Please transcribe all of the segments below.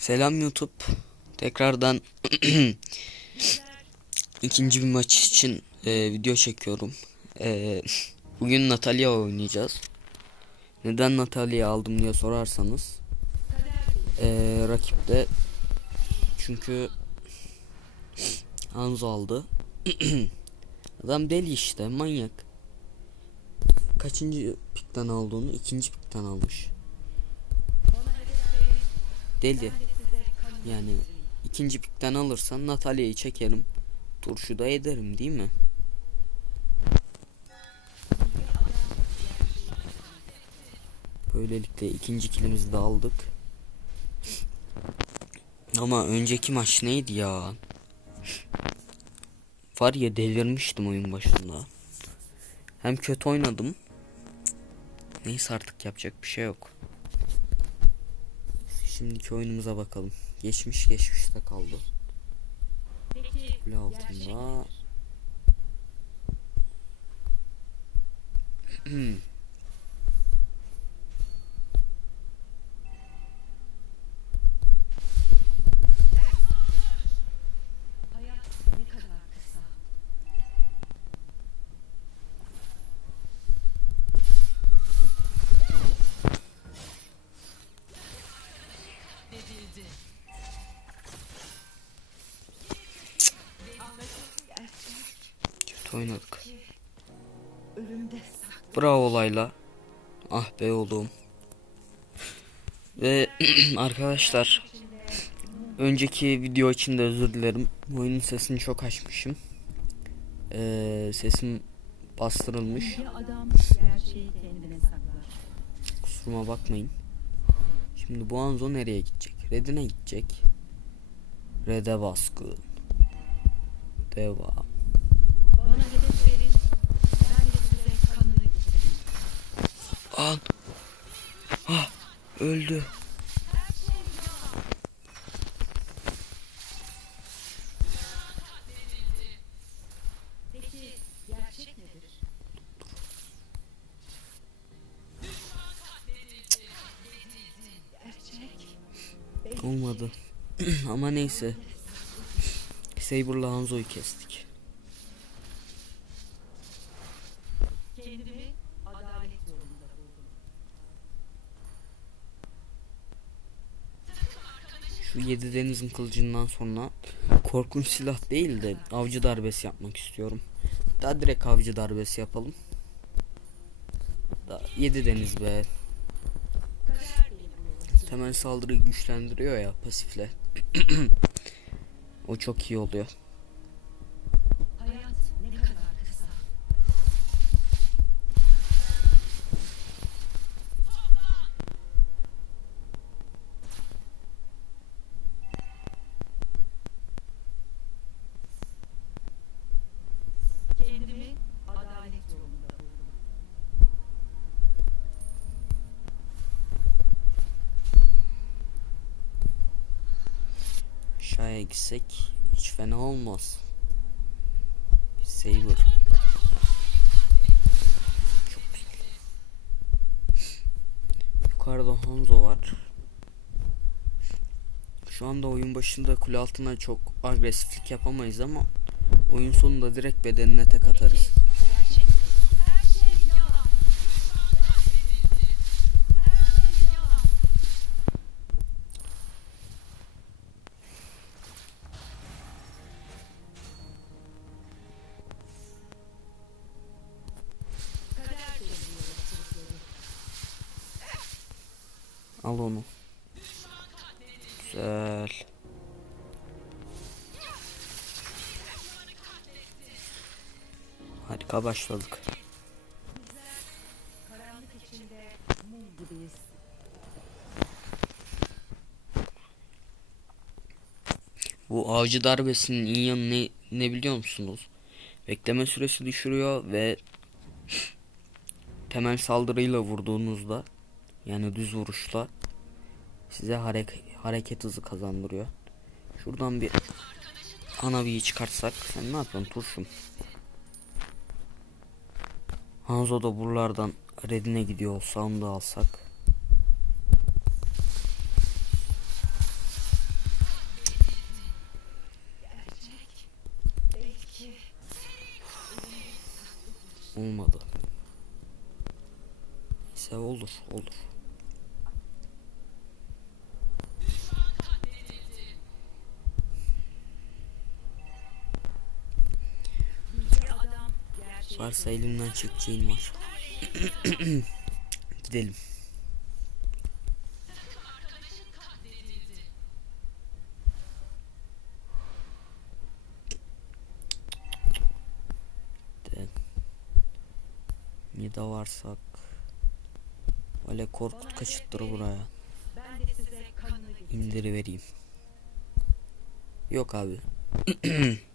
Selam YouTube. Tekrardan ikinci bir maç için e, video çekiyorum. E, bugün Natalia oynayacağız. Neden Natalia'yı aldım diye sorarsanız. E, rakipte çünkü Hanzo aldı. Adam deli işte manyak. Kaçıncı pikten aldığını ikinci pikten almış. Deli. Yani ikinci pikten alırsan Natalia'yı çekerim. Turşu da ederim değil mi? Böylelikle ikinci kilimizi de aldık. Ama önceki maç neydi ya? Var ya delirmiştim oyun başında. Hem kötü oynadım. Neyse artık yapacak bir şey yok. Şimdiki oyunumuza bakalım. Geçmiş geçmişte kaldı. Kule altında. Bravo Layla. Ah be oğlum. Ve arkadaşlar önceki video için de özür dilerim. Oyunun sesini çok açmışım. Ee, sesim bastırılmış. Kusuruma bakmayın. Şimdi bu Anzo nereye gidecek? Red'ine gidecek. Red'e baskın. Devam. Al. Ah, öldü. Olmadı. Ama neyse. Saber'la Hanzo'yu kestik. kendimi Şu yedi denizin kılıcından sonra korkunç silah değil de avcı darbesi yapmak istiyorum. Daha direkt avcı darbesi yapalım. Da yedi deniz be. Temel saldırıyı güçlendiriyor ya pasifle. o çok iyi oluyor. Aşağıya gitsek hiç fena olmaz. Bir. Yukarıda Hanzo var. Şu anda oyun başında kule altına çok agresiflik yapamayız ama oyun sonunda direkt bedenine tek atarız. Güzel. Harika başladık. Bu avcı darbesinin iyi yanı ne, ne biliyor musunuz? Bekleme süresi düşürüyor ve temel saldırıyla vurduğunuzda yani düz vuruşla size hareket hareket hızı kazandırıyor. Şuradan bir Hanabi'yi çıkartsak sen ne yapıyorsun turşum? Hanzo da buralardan Red'ine gidiyor olsa alsak. Olmadı. Neyse olur olur. Varsa elimden çekeceğin var. Gidelim. De. Mida varsak. Öyle korkut kaçıttır buraya. İndiri vereyim. Yok abi.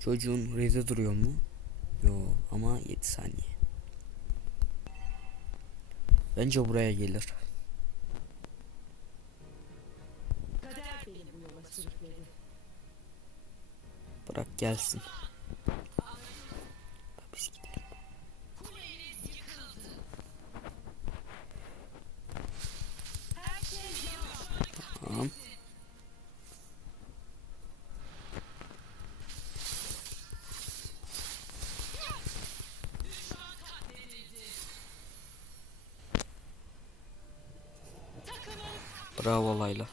Çocuğun rezi duruyor mu? Yo ama 7 saniye. Bence buraya gelir. Bırak gelsin. Bravo Layla.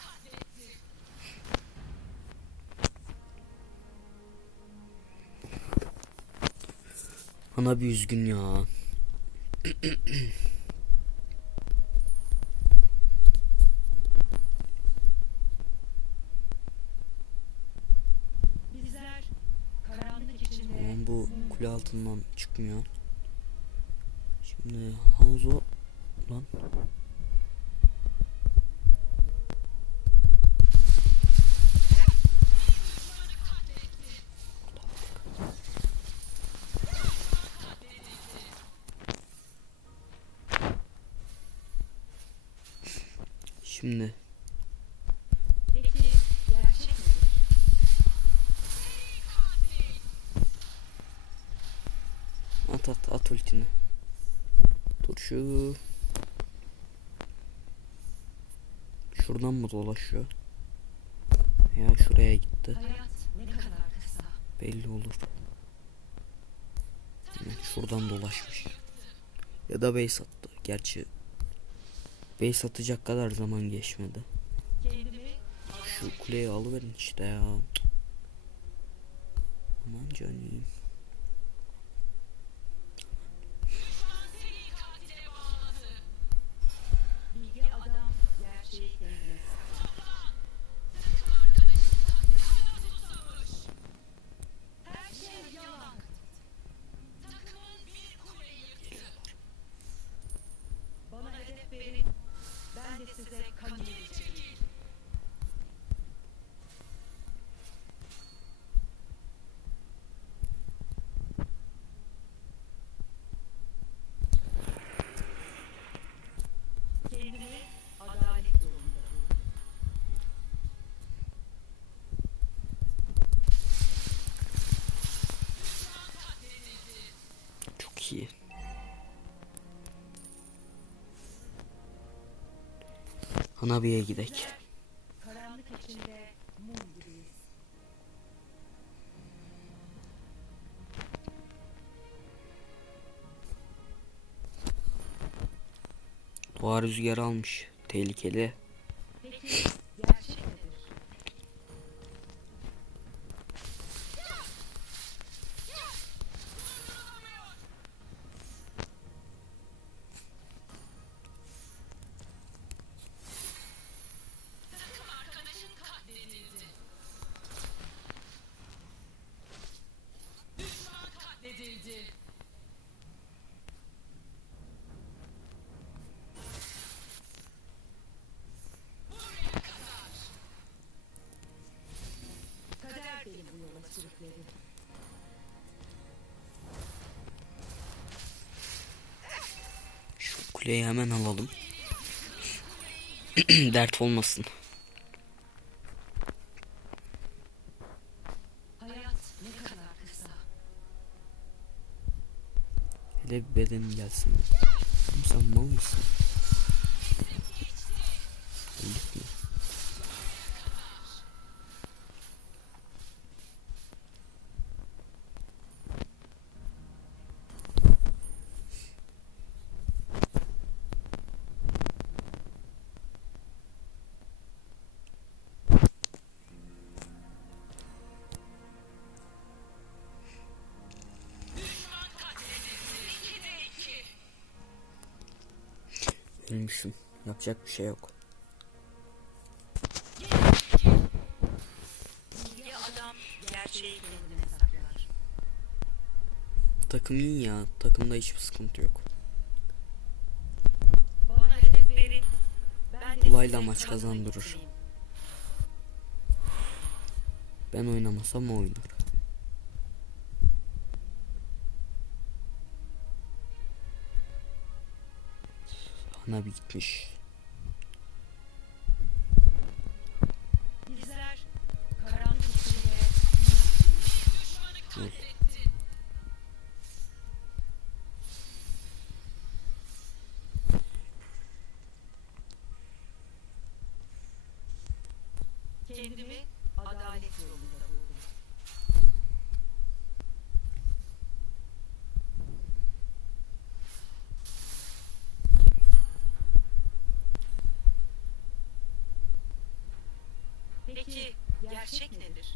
Ana bir üzgün ya. Tamam bu kule altından çıkmıyor. Şimdi Hanzo lan Şimdi peki at at at ultini. Dur şu. Şuradan mı dolaşıyor? Ya şuraya gitti. Belli olur. Şuradan dolaşmış. Ya da base attı. Gerçi base atacak kadar zaman geçmedi. Şu kuleyi alıverin işte ya. Aman canım. Hanabi'ye gidek. Doğa rüzgarı almış. Tehlikeli. Peki Şu kuleyi hemen alalım. Dert olmasın. Hele bir bedenim gelsin. Sen mal mısın? Ölmüşüm. Yapacak bir şey yok. Takım iyi ya. Takımda hiçbir sıkıntı yok. Size maç kazandırır. Ben oynamasam oynar. Ana bir gitmiş. Kendimi Peki gerçek nedir?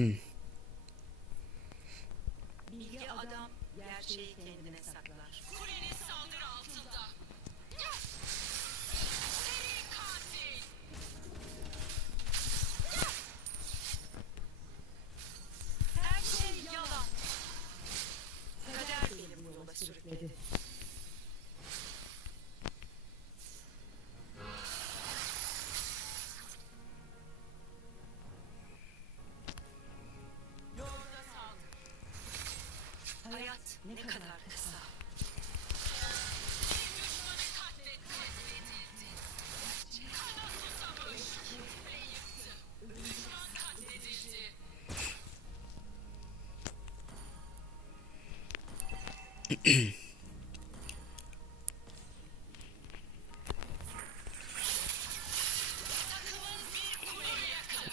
Hayat ne kadar kısa.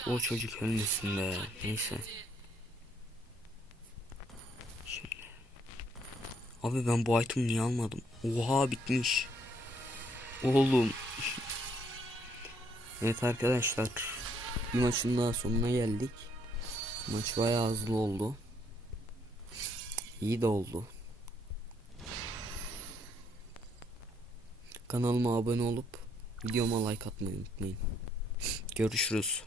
O çocuk ölmesin be. Neyse. Abi ben bu item niye almadım? Oha bitmiş. Oğlum. evet arkadaşlar. Bir maçın daha sonuna geldik. Maç bayağı hızlı oldu. İyi de oldu. Kanalıma abone olup videoma like atmayı unutmayın. Görüşürüz.